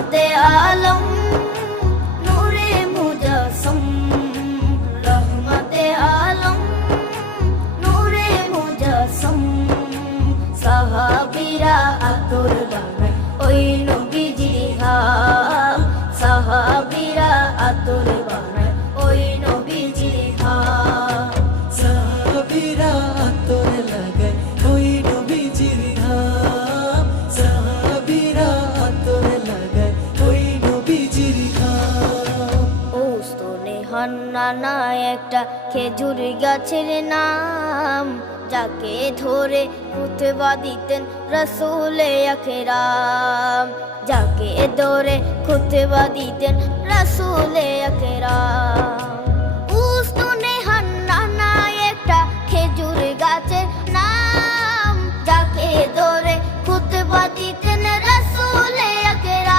রহমতে আলম নূরে মুজাসসম, রহমতে আলম নূরে মুজাসসম। সাহাবীরা আতর বানায় ওই নবীজির ঘাম, সাহাবীরা আতর বানায় ওই নবীজির ঘাম। সাহাবীরা আতর লাগায় ওই নবীজির ঘাম, সাহাবীরা আতর লাগায় ওই নবীজির ঘাম। ওস্তনে হান্নানা একটা খেজুর গাছের নাম, যাকে ধরে খুতবা দিতেন রাসূলে আকরাম, যাকে ধরে খুতবা দিতেন রাসূলে আকরাম।